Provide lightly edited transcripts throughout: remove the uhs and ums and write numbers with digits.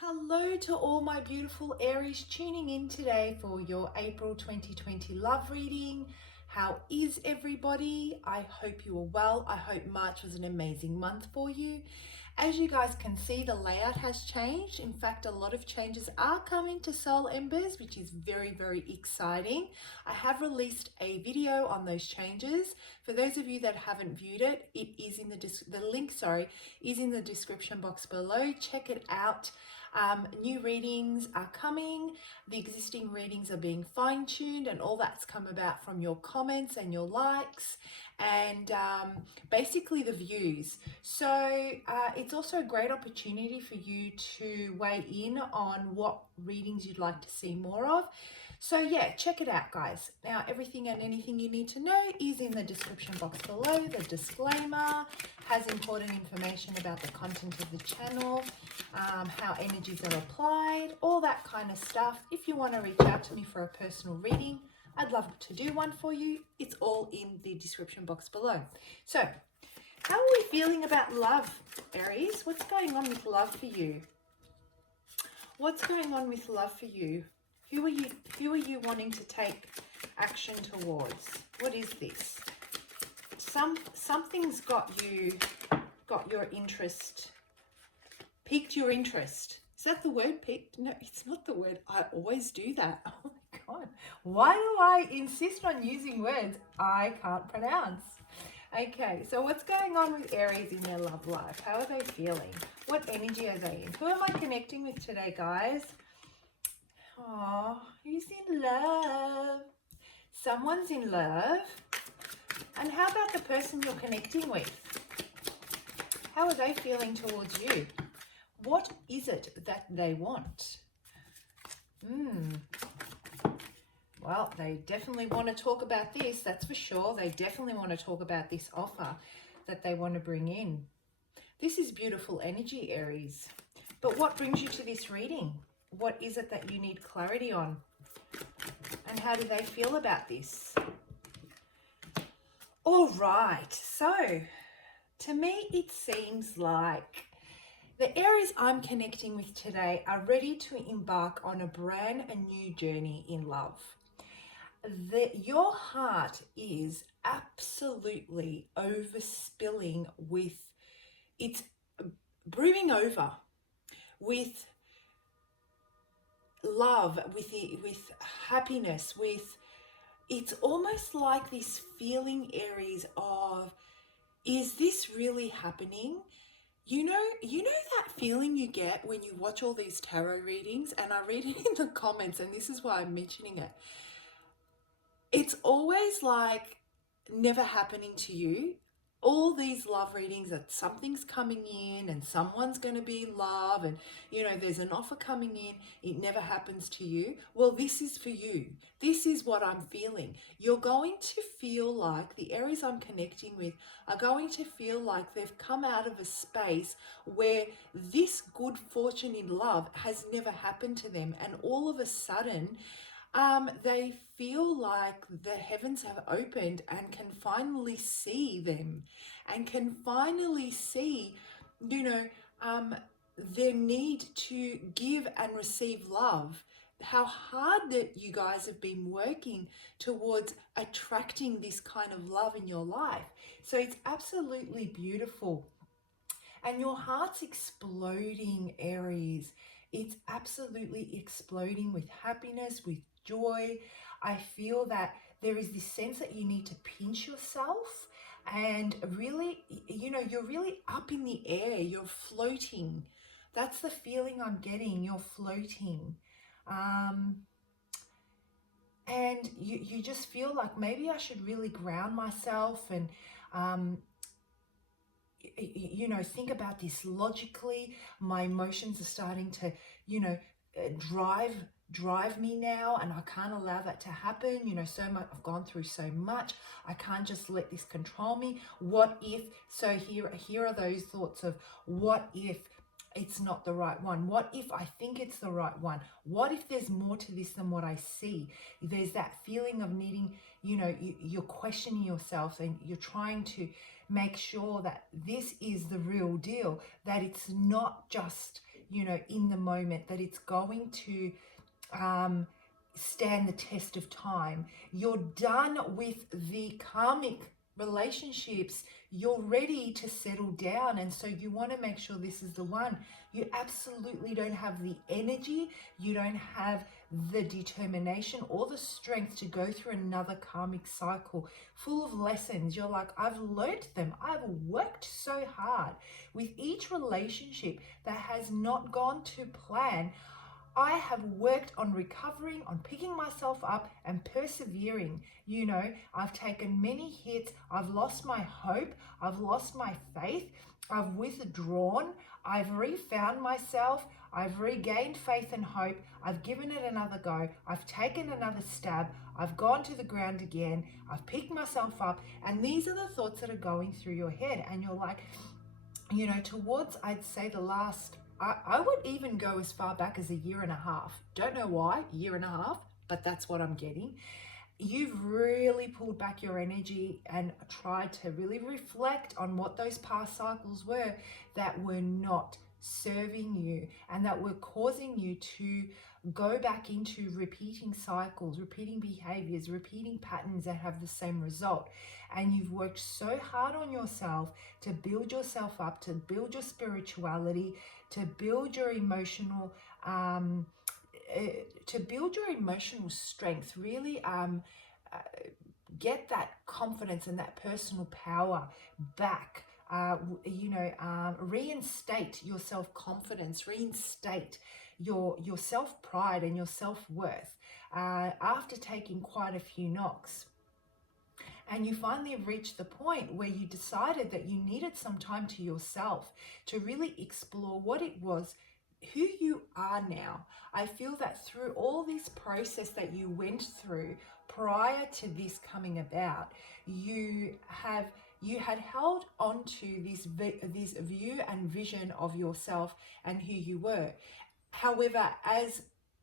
Hello to all my beautiful Aries tuning in today for your April 2020 love reading. How is everybody? I hope you are well. I hope March was an amazing month for you. As you guys can see, the layout has changed. In fact, a lot of changes are coming to Soul Embers, which is very, very exciting. I have released a video on those changes. For those of you that haven't viewed it, it is in the link, is in the description box below. Check it out. New readings are coming. The existing readings are being fine-tuned, and all that's come about from your comments and your likes and basically the views. So it's also a great opportunity for you to weigh in on what readings you'd like to see more of. So yeah, check it out, guys. Now, everything and anything you need to know is in the description box below. The disclaimer has important information about the content of the channel, how energies are applied, all that kind of stuff. If you want to reach out to me for a personal reading, I'd love to do one for you. It's all in the description box below. So, how are we feeling about love, Aries? What's going on with love for you? What's going on with love for you? Who are you wanting to take action towards? What is this? Something's got your interest, piqued your interest. Is that the word, piqued? No, it's not the word. I always do that. Oh my God. Why do I insist on using words I can't pronounce? Okay, so what's going on with Aries in their love life? How are they feeling? What energy are they in? Who am I connecting with today, guys? Oh, who's in love? Someone's in love. And how about the person you're connecting with? How are they feeling towards you? What is it that they want? Well, they definitely want to talk about this, that's for sure. They definitely want to talk about this offer that they want to bring in. This is beautiful energy, Aries. But what brings you to this reading? What is it that you need clarity on? And how do they feel about this? All right, so to me, it seems like the Aries I'm connecting with today are ready to embark on a brand new journey in love. Your heart is absolutely overspilling with, it's brimming over with love, with happiness, it's almost like this feeling, Aries, of, is this really happening? You know that feeling you get when you watch all these tarot readings, and I read it in the comments, and this is why I'm mentioning it. It's always like never happening to you. All these love readings that something's coming in and someone's going to be in love, and there's an offer coming in, it never happens to you. Well, this is for you. This is what I'm feeling. You're going to feel like, the Aries I'm connecting with are going to feel like they've come out of a space where this good fortune in love has never happened to them, and all of a sudden they feel like the heavens have opened and can finally see them, and can finally see, their need to give and receive love. How hard that you guys have been working towards attracting this kind of love in your life. So it's absolutely beautiful. And your heart's exploding, Aries. It's absolutely exploding with happiness, with joy. I feel that there is this sense that you need to pinch yourself and really, you're really up in the air. You're floating. That's the feeling I'm getting. You're floating. And you just feel like maybe I should really ground myself and, think about this logically. My emotions are starting to, drive me now, and I can't allow that to happen. So much, I've gone through so much. I can't just let this control me. What if? So here are those thoughts of, what if it's not the right one? What if I think it's the right one? What if there's more to this than what I see? There's that feeling of needing, you're questioning yourself, and you're trying to make sure that this is the real deal, that it's not just in the moment, that it's going to um, stand the test of time. You're done with the karmic relationships. You're ready to settle down. And so you want to make sure this is the one. You absolutely don't have the energy. You don't have the determination or the strength to go through another karmic cycle full of lessons. You're like, I've learnt them. I've worked so hard. With each relationship that has not gone to plan, I have worked on recovering, on picking myself up and persevering. I've taken many hits. I've lost my hope. I've lost my faith. I've withdrawn. I've refound myself. I've regained faith and hope. I've given it another go. I've taken another stab. I've gone to the ground again. I've picked myself up. And these are the thoughts that are going through your head. And you're like, towards, I'd say the last, I would even go as far back as a year and a half. Don't know why, year and a half, but that's what I'm getting. You've really pulled back your energy and tried to really reflect on what those past cycles were that were not serving you and that were causing you to go back into repeating cycles, repeating behaviors, repeating patterns that have the same result. And you've worked so hard on yourself to build yourself up, to build your spirituality, to build your emotional strength, really get that confidence and that personal power back. Reinstate your self-confidence, reinstate your self-pride and your self-worth after taking quite a few knocks. And you finally reached the point where you decided that you needed some time to yourself to really explore what it was, who you are now. I feel that through all this process that you went through prior to this coming about, you had held on to this view and vision of yourself and who you were. However, as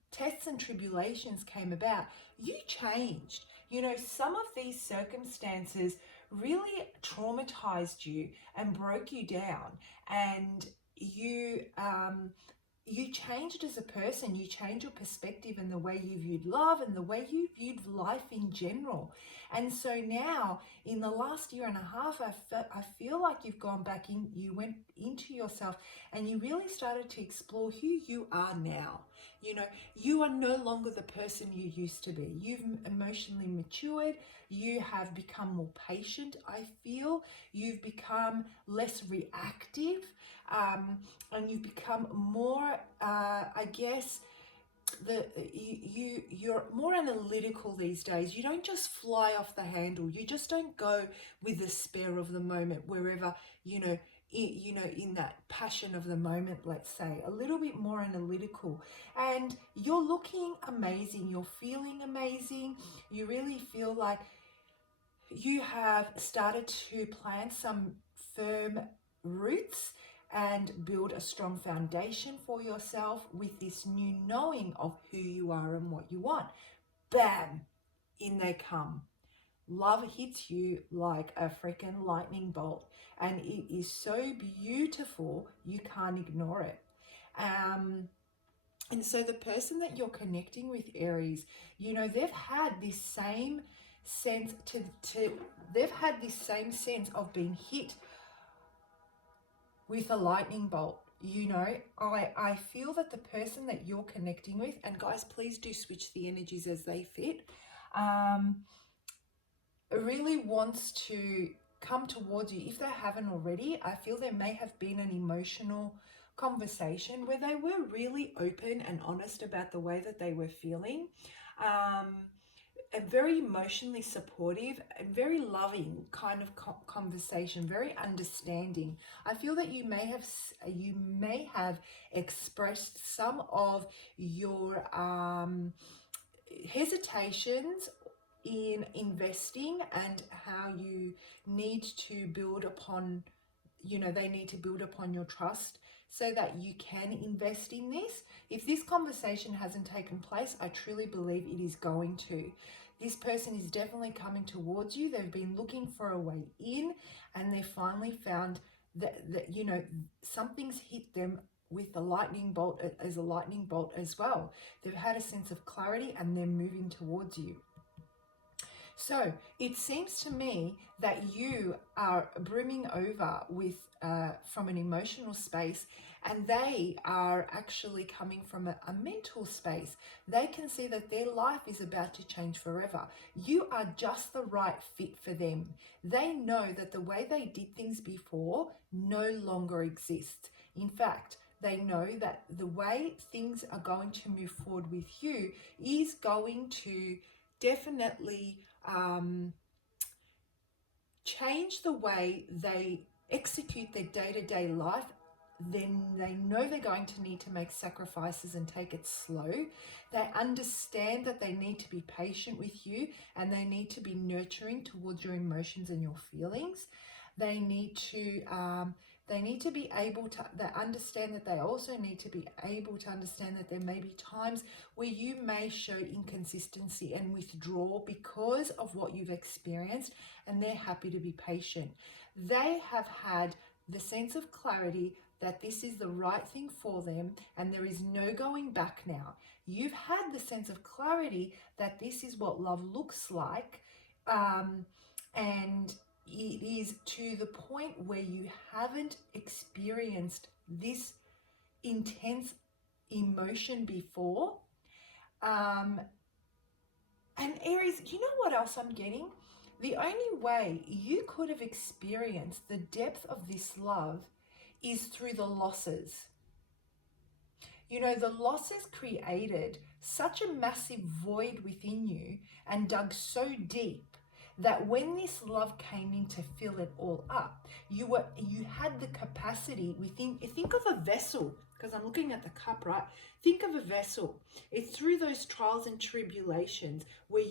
tests and tribulations came about, you changed. Some of these circumstances really traumatized you and broke you down, and you changed as a person. You changed your perspective and the way you viewed love and the way you viewed life in general. And so now, in the last year and a half, I feel like you've gone back in, you went into yourself and you really started to explore who you are now. You are no longer the person you used to be. You've emotionally matured. You have become more patient, I feel. You've become less reactive. And you've become more, I guess, you're more analytical these days. You don't just fly off the handle. You just don't go with the spur of the moment wherever, in that passion of the moment, let's say. A little bit more analytical. And you're looking amazing. You're feeling amazing. You really feel like you have started to plant some firm roots and build a strong foundation for yourself with this new knowing of who you are and what you want. Bam! In they come. Love hits you like a freaking lightning bolt, and it is so beautiful you can't ignore it. And so the person that you're connecting with, Aries, they've had this same sense they've had this same sense of being hit with a lightning bolt. I feel that the person that you're connecting with, and guys, please do switch the energies as they fit, really wants to come towards you. If they haven't already, I feel there may have been an emotional conversation where they were really open and honest about the way that they were feeling. A very emotionally supportive and very loving kind of conversation, very understanding. I feel that you may have expressed some of your hesitations in investing and how you need to build upon, they need to build upon your trust so that you can invest in this. If this conversation hasn't taken place, I truly believe it is going to. This person is definitely coming towards you. They've been looking for a way in, and they finally found that something's hit them with a lightning bolt as well. They've had a sense of clarity and they're moving towards you. So it seems to me that you are brimming over with from an emotional space, and they are actually coming from a mental space. They can see that their life is about to change forever. You are just the right fit for them. They know that the way they did things before no longer exists. In fact, they know that the way things are going to move forward with you is going to definitely change the way they execute their day-to-day life. Then they know they're going to need to make sacrifices and take it slow. They understand that they need to be patient with you, and they need to be nurturing towards your emotions and your feelings. They need to be able to, they understand that they also need to be able to understand that there may be times where you may show inconsistency and withdraw because of what you've experienced, and they're happy to be patient. They have had the sense of clarity that this is the right thing for them and there is no going back now. You've had the sense of clarity that this is what love looks like, and it is to the point where you haven't experienced this intense emotion before. And Aries, you know what else I'm getting? The only way you could have experienced the depth of this love is through the losses. You know, the losses created such a massive void within you and dug so deep that when this love came in to fill it all up, you had the capacity within. Think of a vessel, because I'm looking at the cup, right? Think of a vessel. It's through those trials and tribulations where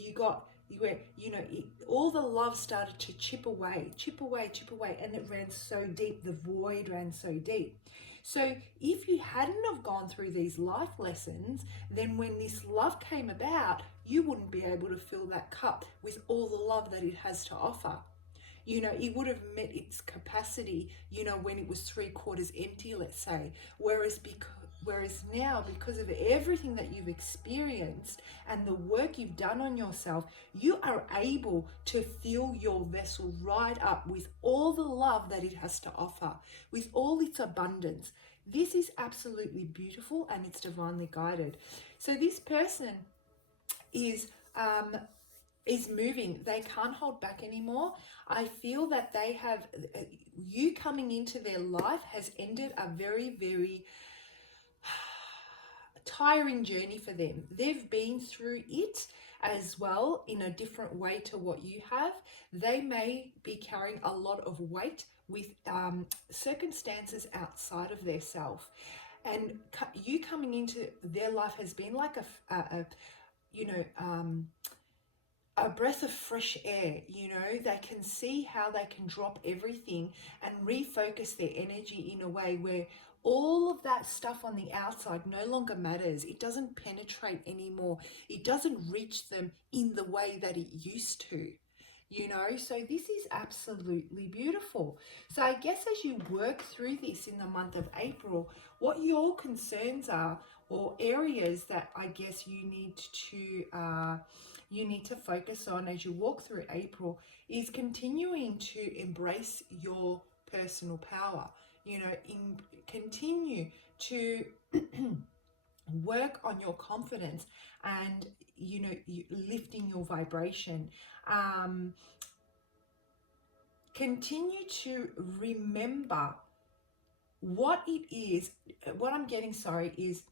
all the love started to chip away, and it ran so deep. The void ran so deep. So if you hadn't have gone through these life lessons, then when this love came about, you wouldn't be able to fill that cup with all the love that it has to offer. You know, it would have met its capacity, you know, when it was 3/4 empty, let's say. Whereas now, because of everything that you've experienced and the work you've done on yourself, you are able to fill your vessel right up with all the love that it has to offer, with all its abundance. This is absolutely beautiful and it's divinely guided. So this person is moving. They can't hold back anymore. I feel that they have, you coming into their life has ended a very, very tiring journey for them. They've been through it as well in a different way to what you have. They may be carrying a lot of weight with circumstances outside of their self, and you coming into their life has been like a breath of fresh air. You know, they can see how they can drop everything and refocus their energy in a way where all of that stuff on the outside no longer matters. It doesn't penetrate anymore. It doesn't reach them in the way that it used to. You know, so this is absolutely beautiful. So I guess as you work through this in the month of April, what your concerns are, or areas that I guess you need to focus on as you walk through April, is continuing to embrace your personal power. You know, continue to work on your confidence and, you know, lifting your vibration. Continue to remember what it is. What I'm getting, sorry, is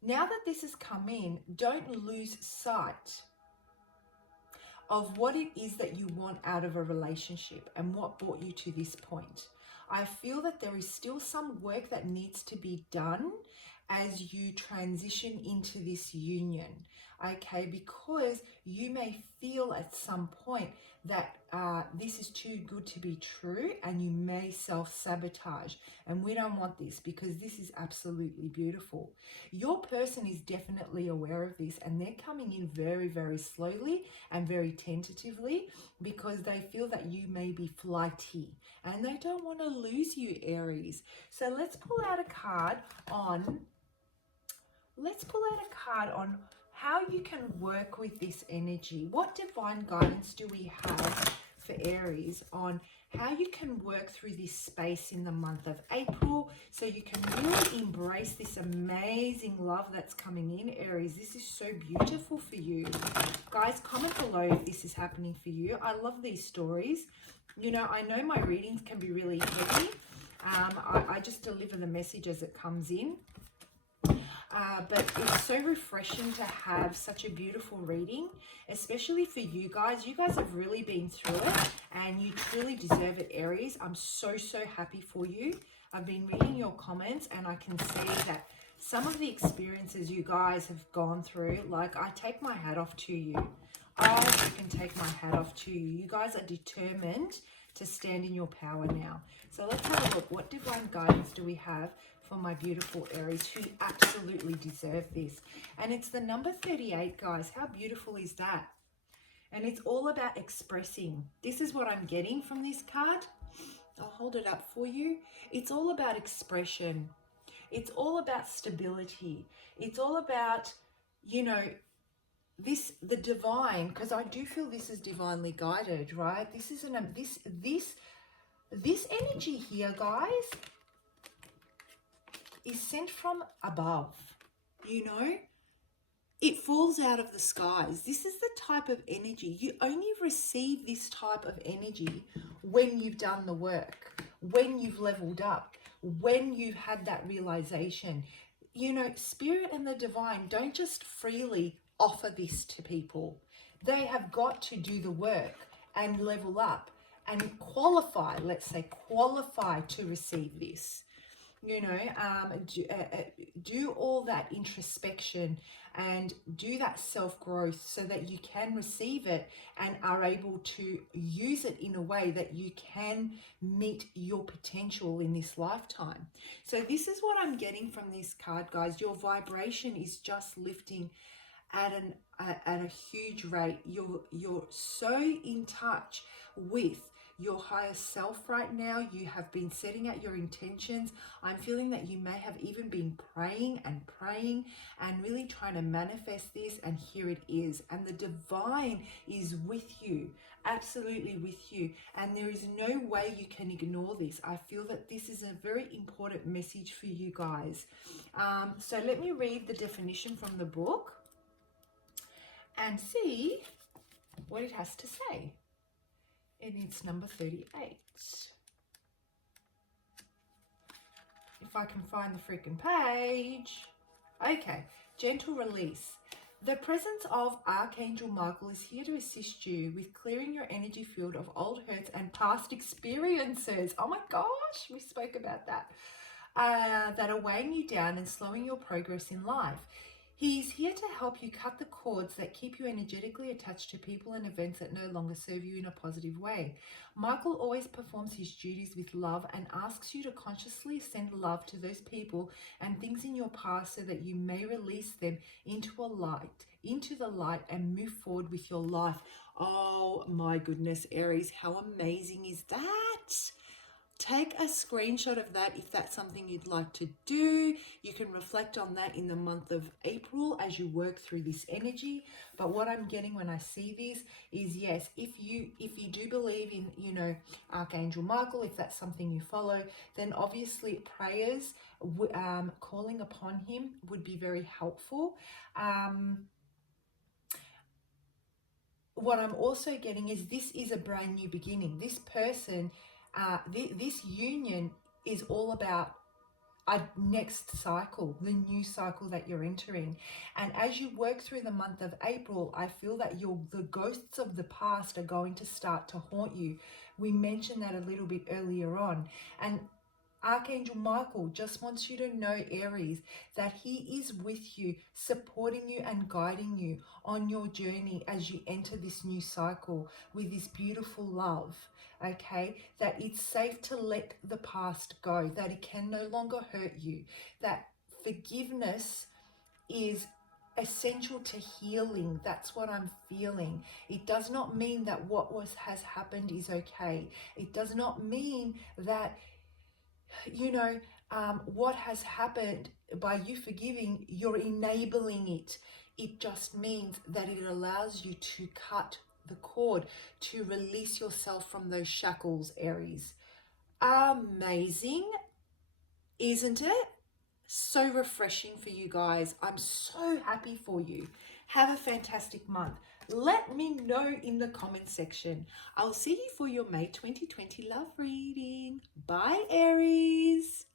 now that this has come in, don't lose sight of what it is that you want out of a relationship and what brought you to this point. I feel that there is still some work that needs to be done as you transition into this union, okay? Because you may feel at some point that this is too good to be true, and you may self-sabotage, and we don't want this, because this is absolutely beautiful. Your person is definitely aware of this, and they're coming in very, very slowly and very tentatively, because they feel that you may be flighty and they don't want to lose you, Aries. So let's pull out a card on how you can work with this energy. What divine guidance do we have for Aries on how you can work through this space in the month of April so you can really embrace this amazing love that's coming in, Aries? This is so beautiful for you. Guys, comment below if this is happening for you. I love these stories. You know, I know my readings can be really heavy. I just deliver the message as it comes in. But it's so refreshing to have such a beautiful reading, especially for you guys. You guys have really been through it and you truly deserve it, Aries. I'm so, so happy for you. I've been reading your comments and I can see that some of the experiences you guys have gone through, like, I take my hat off to you. I can take my hat off to you. You guys are determined to stand in your power now. So let's have a look. What divine guidance do we have for my beautiful Aries who absolutely deserve this? And it's the number 38, guys. How beautiful is that? And it's all about expressing. This is what I'm getting from this card. I'll hold it up for you. It's all about expression. It's all about stability. It's all about, you know, the divine, because I do feel this is divinely guided, right? This is this energy here, guys, is sent from above. You know, it falls out of the skies. This is the type of energy. You only receive this type of energy when you've done the work, when you've leveled up, when you've had that realization. You know, spirit and the divine don't just freely offer this to people. They have got to do the work and level up and qualify, let's say qualify to receive this. You know, do all that introspection and do that self-growth so that you can receive it and are able to use it in a way that you can meet your potential in this lifetime. So this is what I'm getting from this card, guys. Your vibration is just lifting at a huge rate. You're so in touch with your higher self right now. You have been setting out your intentions. I'm feeling that you may have even been praying and really trying to manifest this, and here it is. And the divine is with you, absolutely with you, and there is no way you can ignore this. I feel that this is a very important message for you guys. So let me read the definition from the book and see what it has to say. And it's number 38. If I can find the freaking page. Okay, gentle release. The presence of Archangel Michael is here to assist you with clearing your energy field of old hurts and past experiences. Oh my gosh, we spoke about that. That are weighing you down and slowing your progress in life. He's here to help you cut the cords that keep you energetically attached to people and events that no longer serve you in a positive way. Michael always performs his duties with love and asks you to consciously send love to those people and things in your past so that you may release them into the light and move forward with your life. Oh my goodness, Aries, how amazing is that? Take a screenshot of that if that's something you'd like to do. You can reflect on that in the month of April as you work through this energy. But what I'm getting when I see this is, yes, if you do believe in, you know, Archangel Michael, if that's something you follow, then obviously prayers, calling upon him would be very helpful. What I'm also getting is this is a brand new beginning. This person, this union is all about a next cycle, the new cycle that you're entering. And as you work through the month of April, I feel that the ghosts of the past are going to start to haunt you. We mentioned that a little bit earlier on. And Archangel Michael just wants you to know, Aries, that he is with you, supporting you and guiding you on your journey as you enter this new cycle with this beautiful love, okay? That it's safe to let the past go, that it can no longer hurt you, that forgiveness is essential to healing. That's what I'm feeling. It does not mean that what has happened is okay. It does not mean that, you know, what has happened, by you forgiving, you're enabling it. It just means that it allows you to cut the cord, to release yourself from those shackles, Aries. Amazing, isn't it? So refreshing for you guys. I'm so happy for you. Have a fantastic month. Let me know in the comment section. I'll see you for your May 2020 love reading. Bye, Aries.